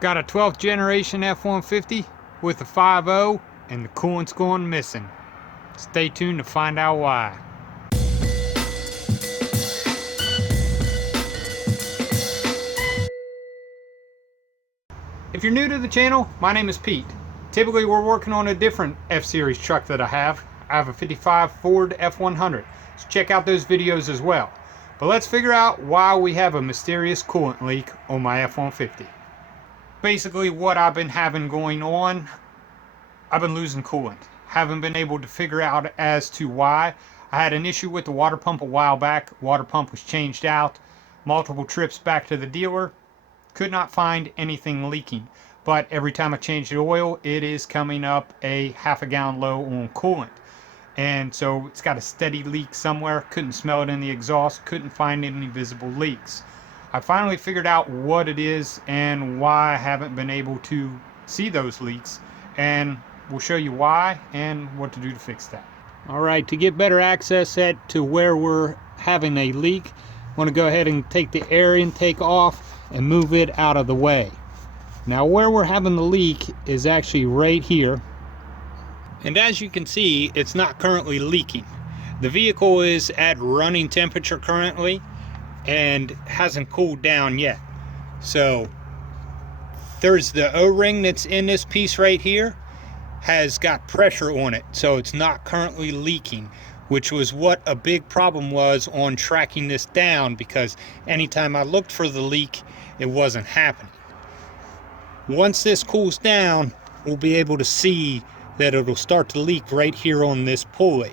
Got a 12th generation F150 with a 5.0 and the coolant's going missing. Stay tuned to find out why. If you're new to the channel, my name is Pete. Typically we're working on a different F-Series truck that I have. I have a 55 Ford F150, so check out those videos as well. But let's figure out why we have a mysterious coolant leak on my F-150. Basically what I've been having going on, I've been losing coolant. Haven't been able to figure out as to why. I had an issue with the water pump a while back. Water pump was changed out. Multiple trips back to the dealer. Could not find anything leaking. But every time I change the oil, it is coming up a half a gallon low on coolant. And so it's got a steady leak somewhere. Couldn't smell it in the exhaust. Couldn't find any visible leaks. I finally figured out what it is and why I haven't been able to see those leaks, and we'll show you why and what to do to fix that. Alright, to get better access to where we're having a leak, I want to go ahead and take the air intake off and move it out of the way. Now where we're having the leak is actually right here, and as you can see, it's not currently leaking. The vehicle is at running temperature currently and hasn't cooled down yet. So there's the O-ring that's in this piece right here, has got pressure on it, so it's not currently leaking, which was what a big problem was on tracking this down, because anytime I looked for the leak, it wasn't happening. Once this cools down, we'll be able to see that it'll start to leak right here on this pulley.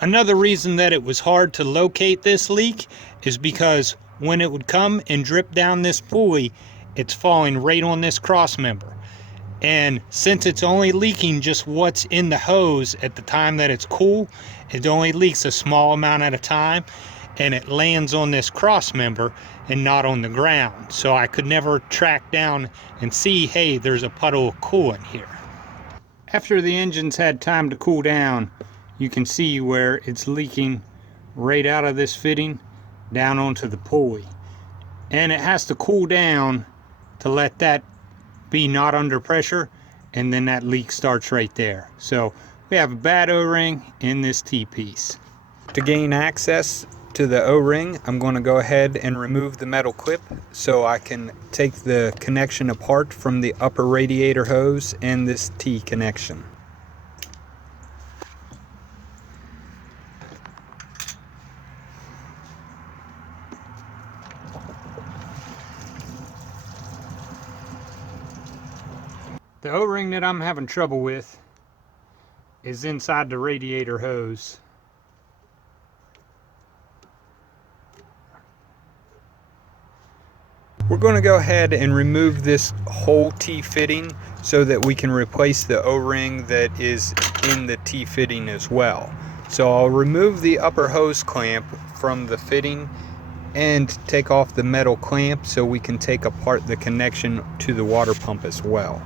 Another reason that it was hard to locate this leak is because when it would come and drip down this pulley, it's falling right on this cross member. And since it's only leaking just what's in the hose at the time that it's cool, it only leaks a small amount at a time, and it lands on this cross member and not on the ground. So I could never track down and see, hey, there's a puddle of coolant here. After the engine's had time to cool down, you can see where it's leaking right out of this fitting down onto the pulley. And it has to cool down to let that be not under pressure, and then that leak starts right there. So we have a bad O-ring in this T-piece. To gain access to the O-ring, I'm going to go ahead and remove the metal clip so I can take the connection apart from the upper radiator hose and this T connection. The O-ring that I'm having trouble with is inside the radiator hose. We're going to go ahead and remove this whole T-fitting so that we can replace the O-ring that is in the T-fitting as well. So I'll remove the upper hose clamp from the fitting and take off the metal clamp so we can take apart the connection to the water pump as well.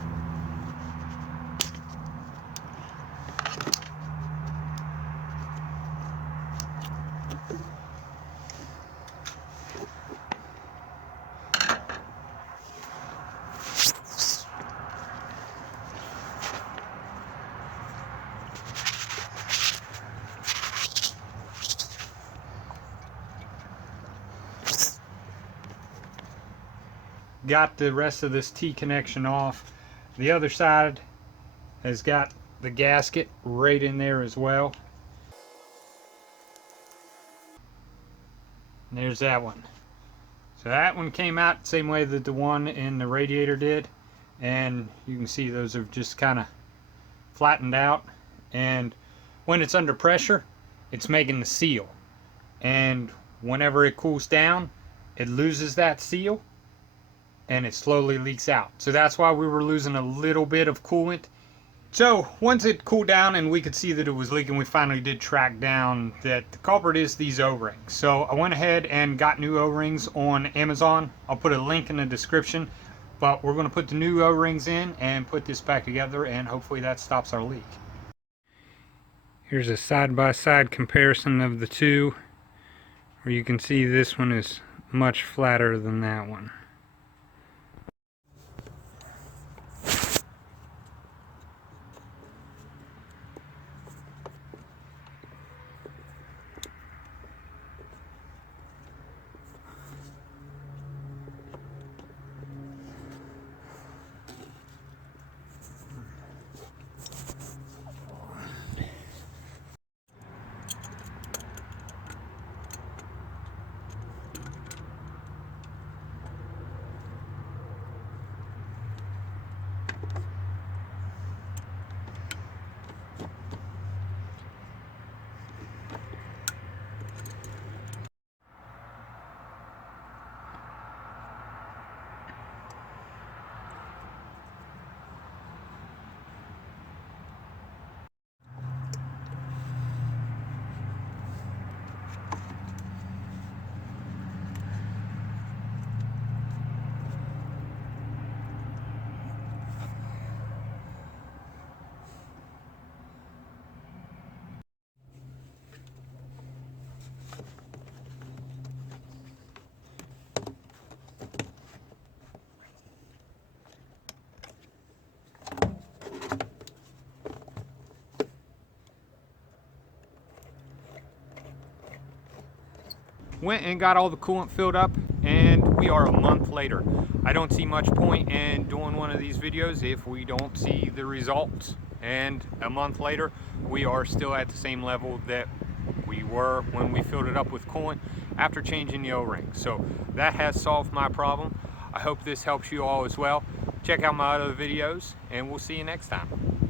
Got the rest of this T connection off. The other side has got the gasket right in there as well. And there's that one. So that one came out the same way that the one in the radiator did, and you can see those are just kind of flattened out, and when it's under pressure it's making the seal, and whenever it cools down it loses that seal and it slowly leaks out. So that's why we were losing a little bit of coolant. So once it cooled down and we could see that it was leaking, we finally did track down that the culprit is these O-rings. So I went ahead and got new O-rings on Amazon. I'll put a link in the description, but we're going to put the new O-rings in and put this back together, and hopefully that stops our leak. Here's a side-by-side comparison of the two, where you can see this one is much flatter than that one. Went and got all the coolant filled up, and we are a month later. I don't see much point in doing one of these videos if we don't see the results. And a month later, we are still at the same level that we were when we filled it up with coolant after changing the O-ring. So that has solved my problem. I hope this helps you all as well. Check out my other videos, and we'll see you next time.